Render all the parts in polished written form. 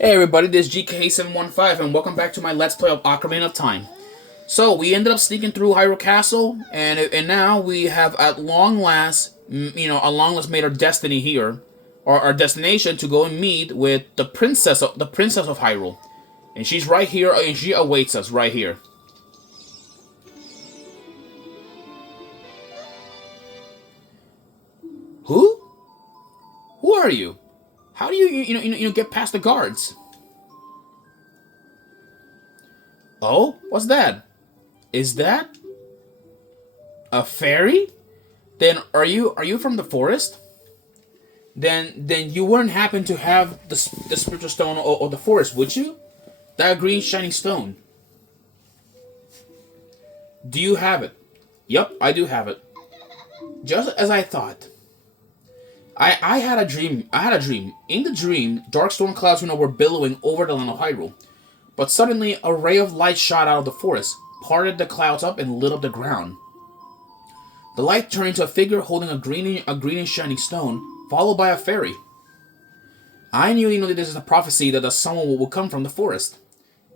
Hey everybody, this is GK715 and welcome back to my Let's Play of Ocarina of Time. So, we ended up sneaking through Hyrule Castle, and now we have at long last, at long last made our destiny here, or our destination to go and meet with the princess of Hyrule. And she's right here, and she awaits us right here. Who? Who are you? How do you get past the guards? Oh, what's that? Is that a fairy? Then are you from the forest? Then you wouldn't happen to have the spiritual stone of the forest, would you? That green shining stone. Do you have it? Yep, I do have it. Just as I thought. I had a dream. I had a dream. In the dream, dark storm clouds, were billowing over the land of Hyrule. But suddenly, a ray of light shot out of the forest, parted the clouds up, and lit up the ground. The light turned into a figure holding a greenish shining stone, followed by a fairy. I knew, that this is a prophecy that someone will come from the forest.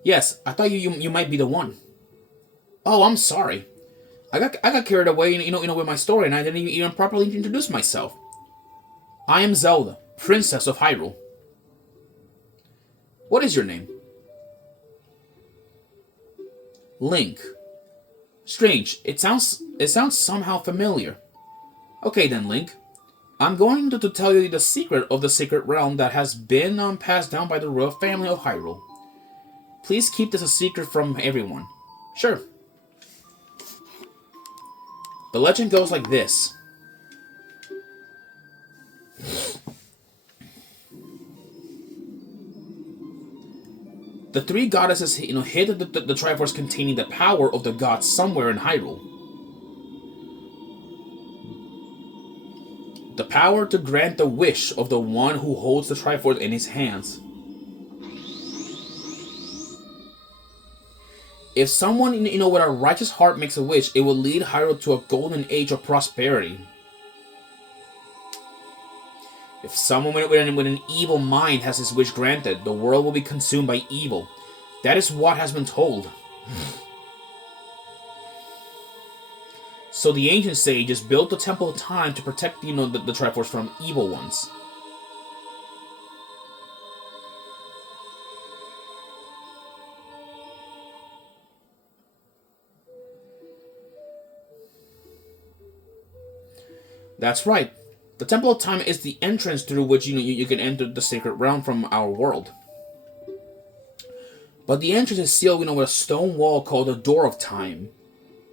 Yes, I thought you might be the one. Oh, I'm sorry. I got carried away, with my story, and I didn't even properly introduce myself. I am Zelda, Princess of Hyrule. What is your name? Link. Strange. It sounds somehow familiar. Okay then, Link. I'm going to tell you the secret of the Sacred Realm that has been passed down by the royal family of Hyrule. Please keep this a secret from everyone. Sure. The legend goes like this. The three goddesses, hid the Triforce containing the power of the gods somewhere in Hyrule. The power to grant the wish of the one who holds the Triforce in his hands. If someone, with a righteous heart makes a wish, it will lead Hyrule to a golden age of prosperity. If someone with an evil mind has his wish granted, the world will be consumed by evil. That is what has been told. So the ancient sages built the Temple of Time to protect, the Triforce from evil ones. That's right. The Temple of Time is the entrance through which you can enter the Sacred Realm from our world. But the entrance is sealed, with a stone wall called the Door of Time.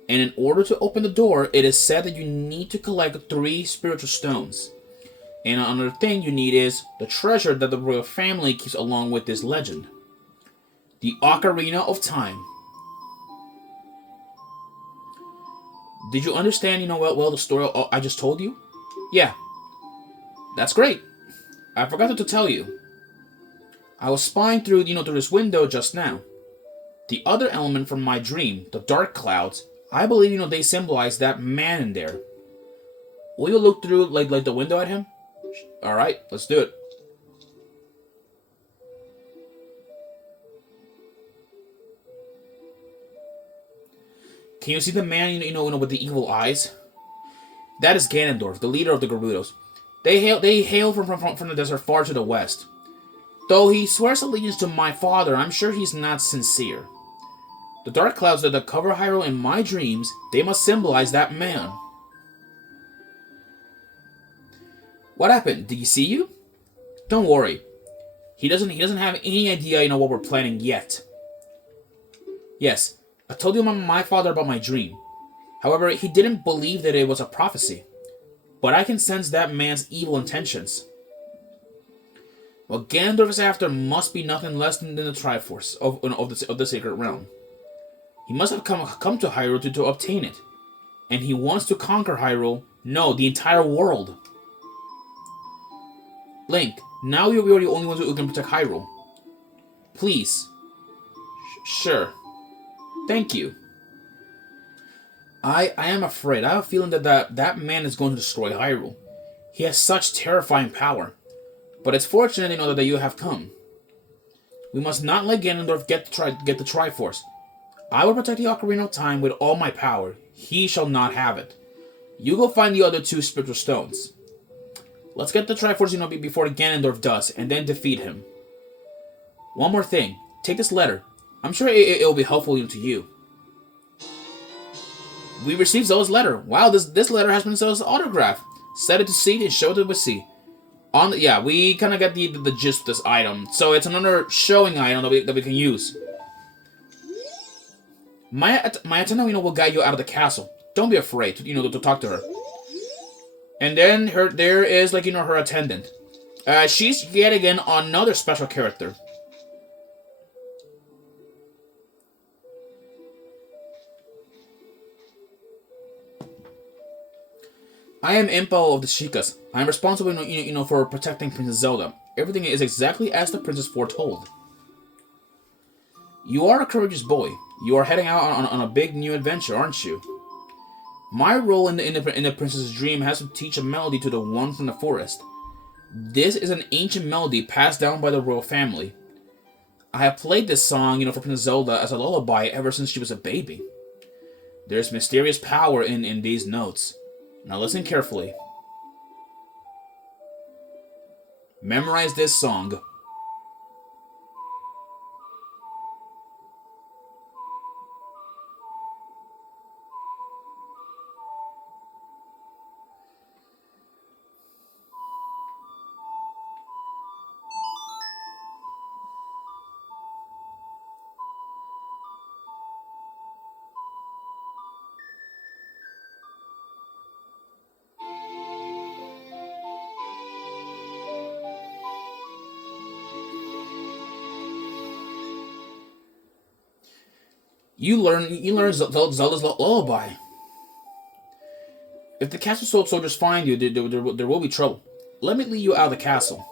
And in order to open the door, it is said that you need to collect 3 spiritual stones. And another thing you need is the treasure that the royal family keeps along with this legend. The Ocarina of Time. Did you understand, well the story I just told you? Yeah. That's great. I forgot to tell you. I was spying through, through this window just now. The other element from my dream, the dark clouds, I believe, they symbolize that man in there. Will you look through, like the window at him? Alright, let's do it. Can you see the man, with the evil eyes? That is Ganondorf, the leader of the Gerudos. They hail from the desert far to the west. Though he swears allegiance to my father, I'm sure he's not sincere. The dark clouds that cover Hyrule in my dreams, they must symbolize that man. What happened? Did he see you? Don't worry. He doesn't have any idea, what we're planning yet. Yes, I told you my father about my dream. However, he didn't believe that it was a prophecy. But I can sense that man's evil intentions. What Ganondorf is after must be nothing less than the Triforce of the Sacred Realm. He must have come to Hyrule to obtain it. And he wants to conquer Hyrule, no, the entire world. Link, now we are the only ones who can protect Hyrule. Please. Sure. Thank you. I am afraid. I have a feeling that man is going to destroy Hyrule. He has such terrifying power. But it's fortunate, that you have come. We must not let Ganondorf get the Triforce. I will protect the Ocarina of Time with all my power. He shall not have it. You go find the other two spiritual stones. Let's get the Triforce, before Ganondorf does, and then defeat him. One more thing. Take this letter. I'm sure it'll be helpful to you. We received Zelda's letter. Wow, this letter has been Zelda's autograph. Set it to seed and show it to see. We kind of get the gist of this item. So it's another showing item that we can use. My attendant, will guide you out of the castle. Don't be afraid, to talk to her. And then there is, her attendant. She's yet again another special character. I am Impo of the Shikas. I am responsible, for protecting Princess Zelda. Everything is exactly as the princess foretold. You are a courageous boy. You are heading out on a big new adventure, aren't you? My role in the princess's dream has to teach a melody to the one from the forest. This is an ancient melody passed down by the royal family. I have played this song, for Princess Zelda as a lullaby ever since she was a baby. There's mysterious power in these notes. Now listen carefully. Memorize this song. You learn Zelda's lullaby. If the castle soldiers find you, there will be trouble. Let me lead you out of the castle.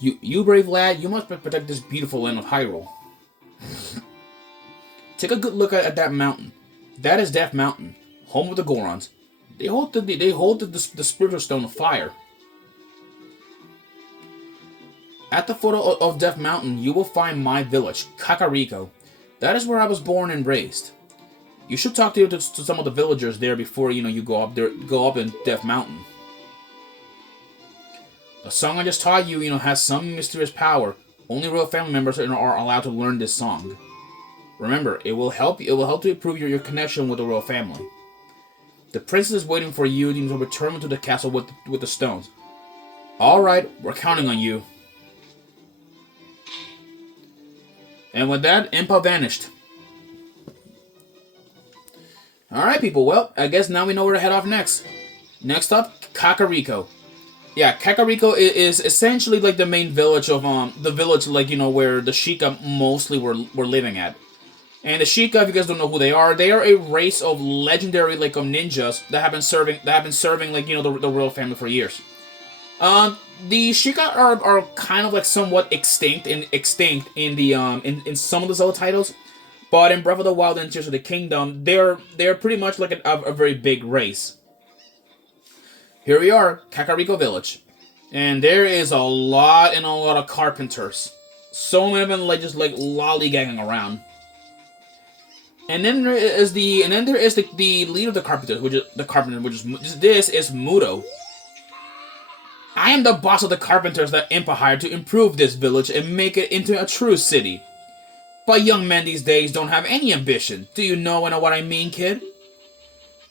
You brave lad, you must protect this beautiful land of Hyrule. Take a good look at that mountain. That is Death Mountain, home of the Gorons. They hold the spiritual stone of fire. At the foot of Death Mountain, you will find my village, Kakariko. That is where I was born and raised. You should talk to some of the villagers there before you go up in Death Mountain. The song I just taught you, has some mysterious power. Only royal family members are allowed to learn this song. Remember, it will help to improve your connection with the royal family. The princess is waiting for you to return to the castle with the stones. Alright, we're counting on you. And with that, Impa vanished. Alright, people, well, I guess now we know where to head off next. Next up, Kakariko. Yeah, Kakariko is essentially like the main village of, the village, where the Sheikah mostly were living at. And the Sheikah, if you guys don't know who they are a race of legendary, ninjas that have been serving, the royal family for years. The Sheikah are kind of somewhat extinct in some of the Zelda titles, but in Breath of the Wild and Tears of the Kingdom, they're pretty much like a very big race. Here we are, Kakariko Village, and there is a lot of carpenters. So many of them just lollygagging around. And then there is the leader of the carpenters, which is Mudo. I am the boss of the carpenters that Impa hired to improve this village and make it into a true city. But young men these days don't have any ambition. Do you know what I mean, kid?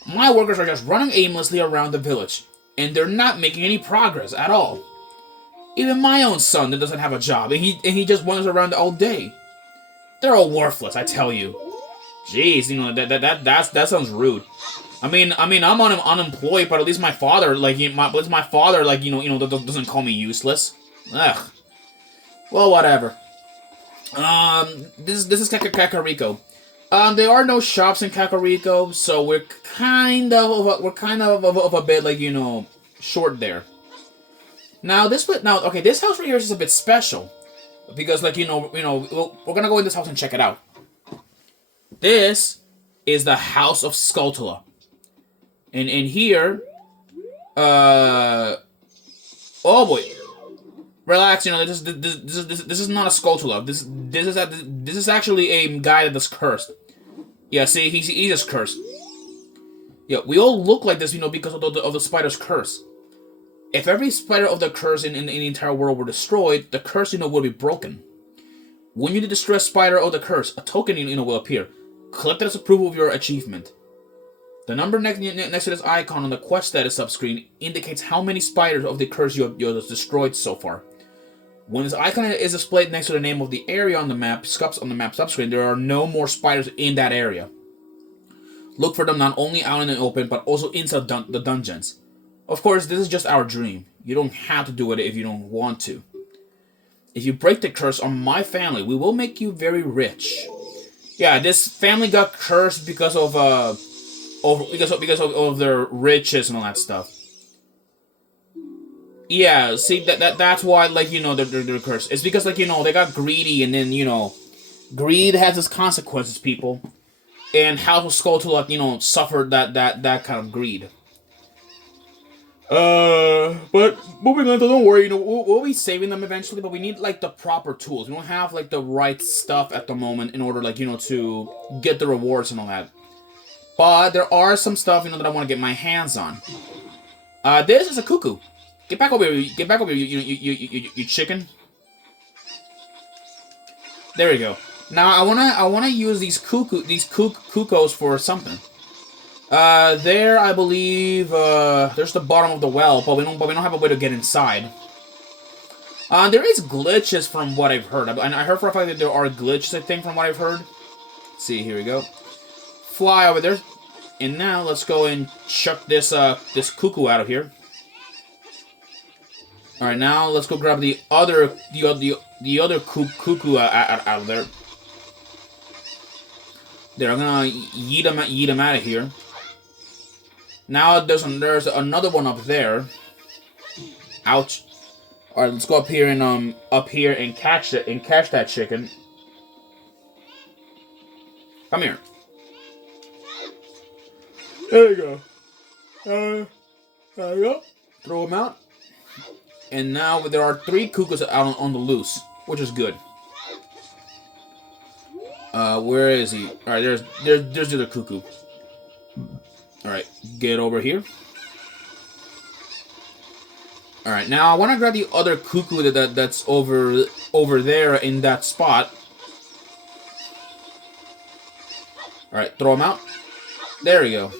My workers are just running aimlessly around the village, and they're not making any progress at all. Even my own son doesn't have a job, and he just wanders around all day. They're all worthless, I tell you. Jeez, that sounds rude. I mean, I'm unemployed, but at least my father, doesn't call me useless. Ugh. Well, whatever. This is Kakariko. There are no shops in Kakariko, so we're kind of a bit short there. Now this house right here is a bit special because we're gonna go in this house and check it out. This is the House of Skulltula. And in here, oh boy, relax. This is not a Skulltula. This is actually a guy that is cursed. Yeah, see, he's just cursed. Yeah, we all look like this, because of the spider's curse. If every spider of the curse in the entire world were destroyed, the curse, would be broken. When you destroy a spider of the curse, a token, will appear. Click this approval of your achievement. The number next to this icon on the quest status subscreen indicates how many spiders of the curse you have destroyed so far. When this icon is displayed next to the name of the area on the map subscreen, there are no more spiders in that area. Look for them not only out in the open, but also inside the dungeons. Of course, this is just our dream. You don't have to do it if you don't want to. If you break the curse on my family, we will make you very rich. Yeah, this family got cursed because of their riches and all that stuff. Yeah, see that's why they're cursed. It's because they got greedy, and then greed has its consequences, people. And House of Skulltula, suffered that kind of greed. But moving on, don't worry, we'll be saving them eventually, but we need, the proper tools. We don't have, the right stuff at the moment in order, to get the rewards and all that. But there are some stuff, that I want to get my hands on. This is a cuckoo. Get back over here, you chicken. There we go. Now, I wanna use these cuckoos for something. There, I believe, there's the bottom of the well, but we don't have a way to get inside. There is glitches from what I've heard. I heard for a fact that there are glitches, I think, from what I've heard. Let's see, here we go. Fly over there. And now, let's go and chuck this cuckoo out of here. Alright, now, let's go grab the other cuckoo out of there. There, I'm gonna yeet him out of here. Now there's another one up there. Ouch! All right, let's go up here and catch that chicken. Come here. There you go. There you go. Throw him out. And now there are 3 cuckoos out on the loose, which is good. Where is he? All right, there's the other cuckoo. All right, get over here. All right, now I want to grab the other cuckoo that's over there in that spot. All right, throw him out. There we go.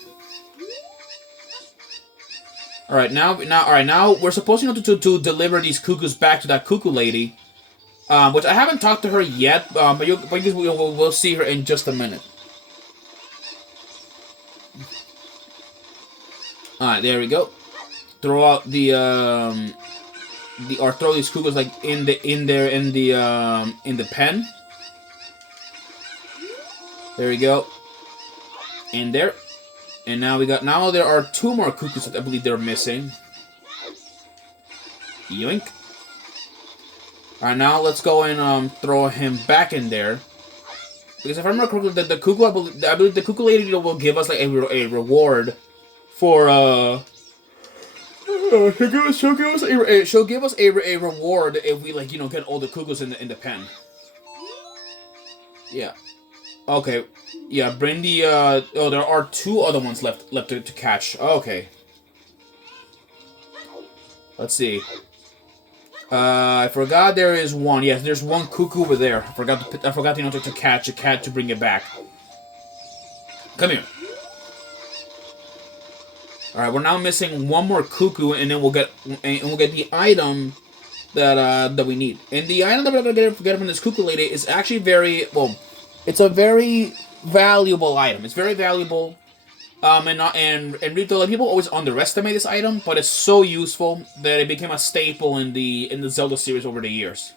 All right, now we're supposed to deliver these cuckoos back to that cuckoo lady. Which I haven't talked to her yet, but we'll see her in just a minute. Alright, there we go. Throw out throw these cuckoos in the pen. There we go. In there. And now there are 2 more cuckoos that I believe they're missing. Yoink. Alright, now let's go and throw him back in there. Because if I remember correctly, the cuckoo, I believe the cuckoo lady will give us a reward for she'll give us a reward if we get all the cuckoos in the pen. Yeah. Okay. Yeah. Bring the there are 2 other ones left to catch. Okay. Let's see. I forgot there is one. Yes, there's one cuckoo over there. I forgot to catch a cat to bring it back. Come here. All right, we're now missing 1 more cuckoo, and then we'll get the item that we need. And the item that we're gonna get from this cuckoo lady is actually it's a very valuable item. It's very valuable. And people always underestimate this item, but it's so useful that it became a staple in the Zelda series over the years.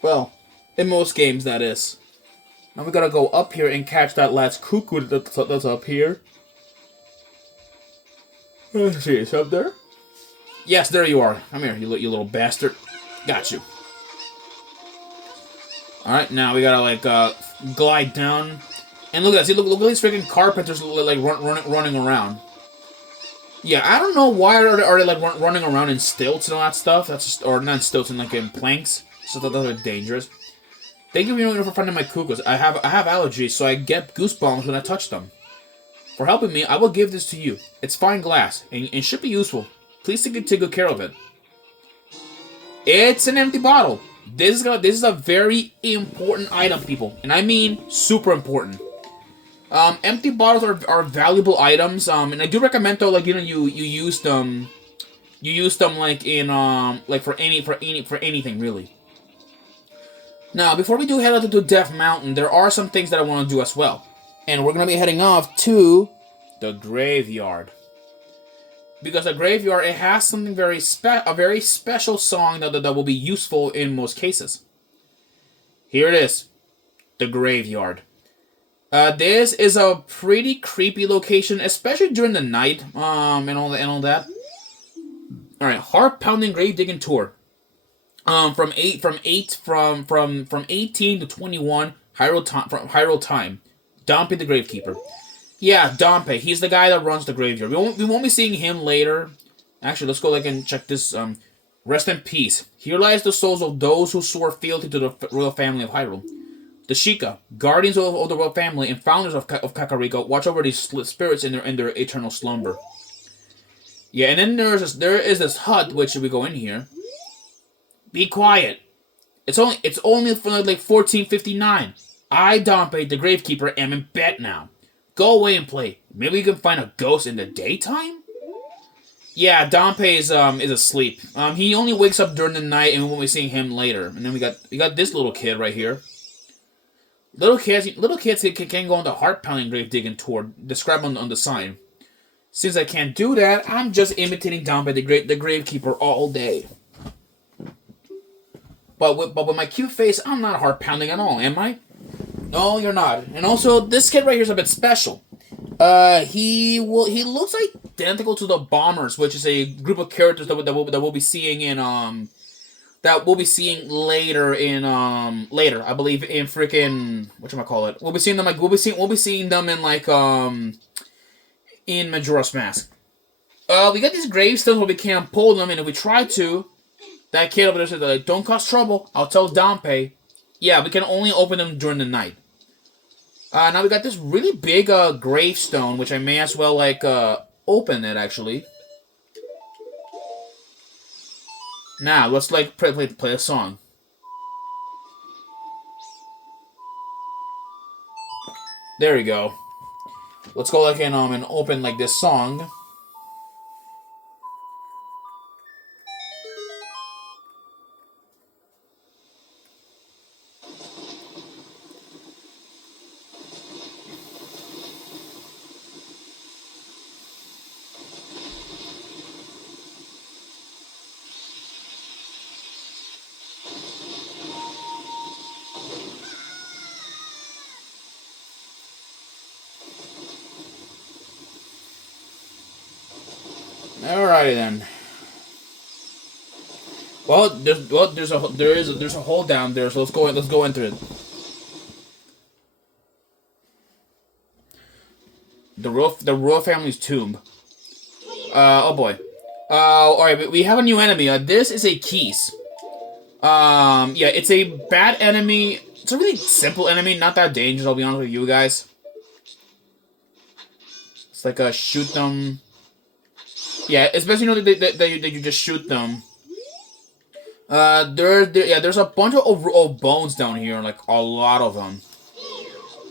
Well, in most games, that is. Now we gotta go up here and catch that last cuckoo that's up here. Let's see, it's up there? Yes, there you are. Come here, you little bastard. Got you. Alright, now we gotta glide down. And look at that. See, look at these freaking carpenters like running around. Yeah, I don't know why are they like running around in stilts and all that stuff. That's just, or not in stilts, and like in planks. So those are dangerous. Thank you, for finding my cuckoos. I have allergies, so I get goosebumps when I touch them. For helping me, I will give this to you. It's fine glass and should be useful. Please take good care of it. It's an empty bottle. This is a very important item, people, and I mean super important. Empty bottles are valuable items, and I do recommend though, like, you use them like in like for anything really. Now, before we do head out to Death Mountain, there are some things that I want to do as well, and we're gonna be heading off to the graveyard, because the graveyard, it has something a very special song that will be useful in most cases. Here it is, the graveyard. This is a pretty creepy location, especially during the night, and all that. All right, heart pounding grave digging tour. From 18 to 21 Hyrule time. Dompe the Gravekeeper. Yeah, Dompe. He's the guy that runs the graveyard. We won't be seeing him later. Actually, let's go and check this. Rest in peace. Here lies the souls of those who swore fealty to the royal family of Hyrule. The Sheikah, guardians of the royal family and founders of Kakariko, watch over these spirits in their eternal slumber. Yeah, and then there is this hut, which we go in here. Be quiet. It's only for like 14:59. I, Dompe, the Gravekeeper, am in bed now. Go away and play. Maybe we can find a ghost in the daytime? Yeah, Dompe is asleep. He only wakes up during the night, and we won't be seeing him later. And then we got this little kid right here. Little kids can go on the heart pounding grave digging tour described on the sign. Since I can't do that, I'm just imitating Dompe the Gravekeeper all day. But with my cute face, I'm not heart pounding at all, am I? No, you're not. And also, this kid right here is a bit special. He looks identical to the Bombers, which is a group of characters that we'll be seeing in that we'll be seeing later in later, I believe, in freaking whatchamacallit. We'll be seeing them in like in Majora's Mask. We got these gravestones where we can't pull them, and if we try to, that kid over there said, like, don't cause trouble. I'll tell Dompe. Yeah, we can only open them during the night. Now we got this really big gravestone, which I may as well like open it actually. Now let's like play a song. There we go. Let's go like and open like this song. Alrighty then. Well, there's a hole down there, so let's go into it. The royal family's tomb. Oh boy. Alright, we have a new enemy. This is a Keese. Yeah, it's a bad enemy. It's a really simple enemy, not that dangerous, I'll be honest with you guys. It's like shoot them. Yeah, especially that you just shoot them. There's a bunch of bones down here, like a lot of them.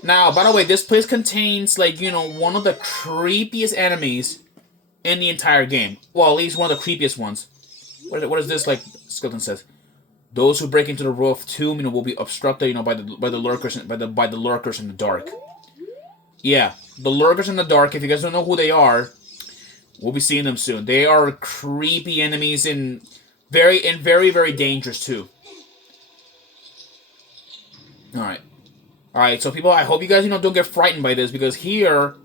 Now, by the way, this place contains like one of the creepiest enemies in the entire game. Well, at least one of the creepiest ones. What is this like? Skeleton says, those who break into the royal tomb, will be obstructed, by the lurkers by the lurkers in the dark. Yeah, the lurkers in the dark. If you guys don't know who they are, we'll be seeing them soon. They are creepy enemies and very, very dangerous too. Alright, so people, I hope you guys, don't get frightened by this, because here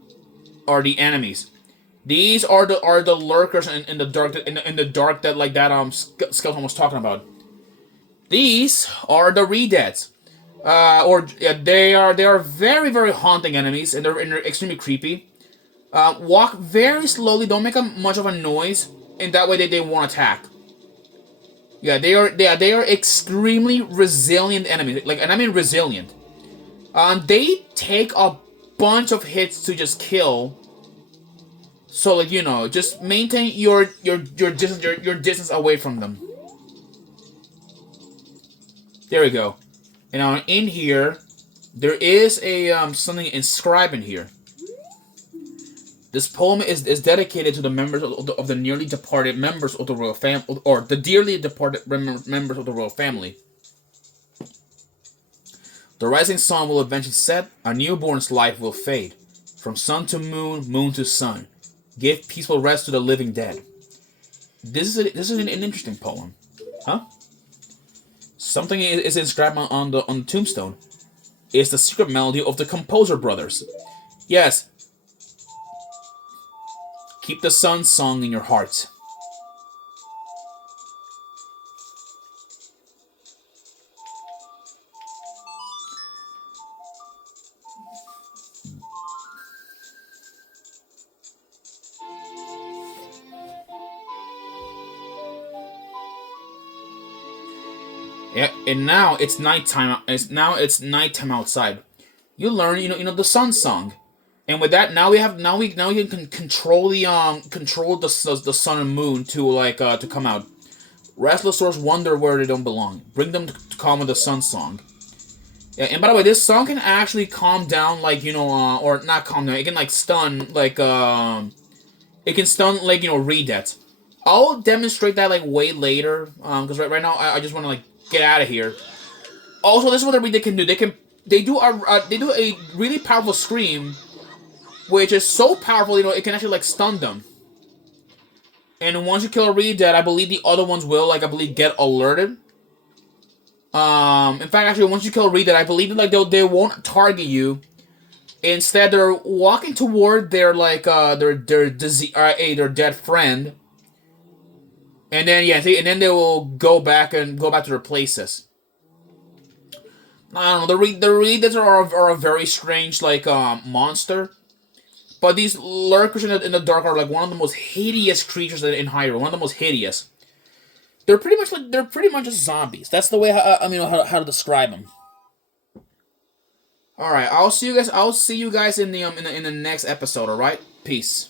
are the enemies. These are the lurkers in the dark that like that skeleton was talking about. These are the Redeads. Or yeah, they are very very haunting enemies, and they're extremely creepy. Walk very slowly. Don't make much of a noise, and that way they won't attack. Yeah, they are extremely resilient enemies. Like, and I mean resilient. They take a bunch of hits to just kill. So like just maintain your distance away from them. There we go. And now in here, there is a something inscribed in here. This poem is dedicated to the members of the nearly departed members of the royal family, or the dearly departed members of the royal family. The rising sun will eventually set, a newborn's life will fade. From sun to moon, moon to sun. Give peaceful rest to the living dead. This is an interesting poem. Huh? Something is inscribed on the tombstone. It's the secret melody of the composer brothers. Yes. Keep the sun's song in your heart. Yeah, and now it's nighttime. It's nighttime outside. You learn, the sun song, and with that, now we can control the sun and moon to to come out. Restless souls wonder where they don't belong. Bring them to calm with the sun song. Yeah, and by the way, this song can actually calm down, or not calm down. It can stun, it can stun Redet. I'll demonstrate that way later, because right now I just want to get out of here. Also, this is what the Redet can do. They do a really powerful scream, which is so powerful, it can actually stun them. And once you kill a Redet, I believe the other ones will get alerted. In fact, actually, once you kill a Redet, I believe that they won't target you. Instead, they're walking toward their their dead friend. And then and then they will go back to their places. I don't know. The Reddits are a very strange monster, but these lurkers in the dark are one of the most hideous creatures in Hyrule. One of the most hideous. They're pretty much just zombies. That's the way how to describe them. All right, I'll see you guys in the next episode. All right, peace.